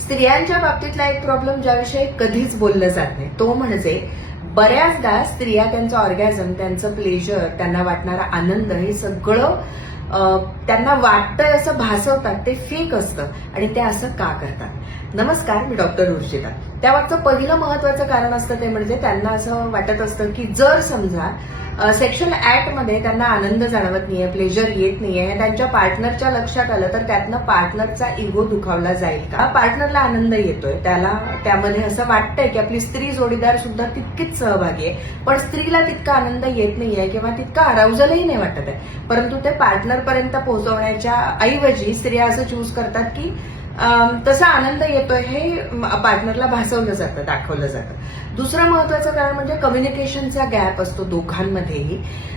स्त्रियांच्या बाबतीतला एक प्रॉब्लेम ज्याविषयी कधीच बोललं जात नाही तो म्हणजे बऱ्याचदा स्त्रिया त्यांचं ऑर्गॅझम, त्यांचं प्लेजर, त्यांना वाटणारा आनंद हे सगळं त्यांना वाटतंय असं भासवतात. ते फेक असतं आणि ते असं का करतात? नमस्कार, मी डॉक्टर उर्जिता. त्यामागचं पहिलं महत्वाचं कारण असतं ते म्हणजे त्यांना असं वाटत असतं की जर समजा सेक्शुअल ऍक्टमध्ये त्यांना आनंद जाणवत नाहीये, प्लेजर येत नाहीये, त्यांच्या पार्टनरच्या लक्षात आलं तर त्यातनं पार्टनरचा इगो दुखावला जाईल का? पार्टनरला आनंद येतोय, त्याला त्यामध्ये असं वाटतंय की आपली स्त्री जोडीदार सुद्धा तितकीच सहभागी आहे, पण स्त्रीला तितका आनंद येत नाहीये किंवा तितका अराउजलही नाही वाटत आहे. परंतु ते पार्टनरपर्यंत पोहोचवण्याच्या ऐवजी स्त्रिया असं चूज करतात की तसा आनंद येतोय हे पार्टनरला भासवलं जातं, दाखवलं जातं. दुसरं महत्वाचं कारण म्हणजे कम्युनिकेशनचा गॅप असतो दोघांमध्येही.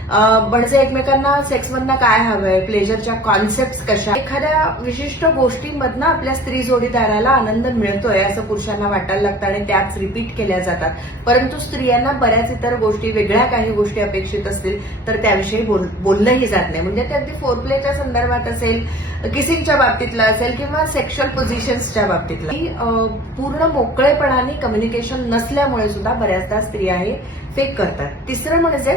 म्हणजे एकमेकांना सेक्समधनं काय हवंय, प्लेजरच्या कॉन्सेप्ट कशा, एखाद्या विशिष्ट गोष्टींमधनं आपल्या स्त्री जोडीदाराला आनंद मिळतोय असं पुरुषांना वाटायला लागतं आणि त्याच रिपीट केल्या जातात. परंतु स्त्रियांना बऱ्याच इतर गोष्टी, वेगळ्या काही गोष्टी अपेक्षित असतील तर त्याविषयी बोललंही जात नाही. म्हणजे ते अगदी फोरप्लेच्या संदर्भात असेल, किसिंगच्या बाबतीतलं असेल किंवा सेक्शुअल पोझिशन्सच्या बाबतीतलं पूर्ण मोकळेपणाने कम्युनिकेशन नसल्यामुळे सुद्धा बऱ्याचदा स्त्रिया हे फेक करतात. तिसरं म्हणजे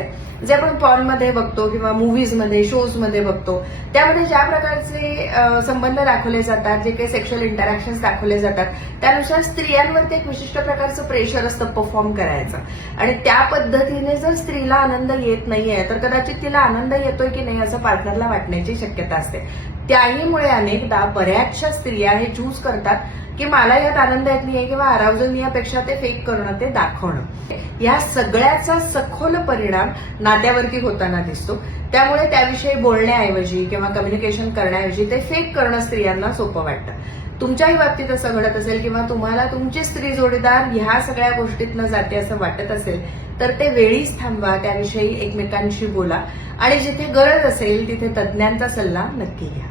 जे आपण पॉर्नमध्ये बघतो किंवा मूव्हीजमध्ये, शोजमध्ये बघतो, त्यामध्ये ज्या प्रकारचे संबंध दाखवले जातात, जे काही सेक्शुअल इंटरॅक्शन्स दाखवले जातात, त्यानुसार स्त्रियांवरती एक विशिष्ट प्रकारचं प्रेशर असतं परफॉर्म करायचं. आणि त्या पद्धतीने जर स्त्रीला आनंद येत नाहीये तर कदाचित तिला आनंद येतोय की नाही असं पार्टनरला वाटण्याची शक्यता असते. त्याहीमुळे अनेकदा बऱ्याचशा स्त्रिया हे चूज करतात की मला यात आनंद येत नाहीये किंवा अराउजल यापेक्षा ते फेक करणं, ते दाखवणं. या सगळ्याचा सखोल परिणाम नात्यावरती होताना दिसतो. त्यामुळे त्याविषयी बोलण्याऐवजी किंवा कम्युनिकेशन करण्याऐवजी ते फेक करणं स्त्रियांना सोपं वाटतं. तुमच्याही बाबतीत असं घडत असेल किंवा तुम्हाला तुमची स्त्री जोडीदार ह्या सगळ्या गोष्टीतनं जाते असं वाटत असेल तर ते वेळीच थांबवा, त्याविषयी एकमेकांशी बोला आणि जिथे गरज असेल तिथे तज्ज्ञांचा सल्ला नक्की घ्या.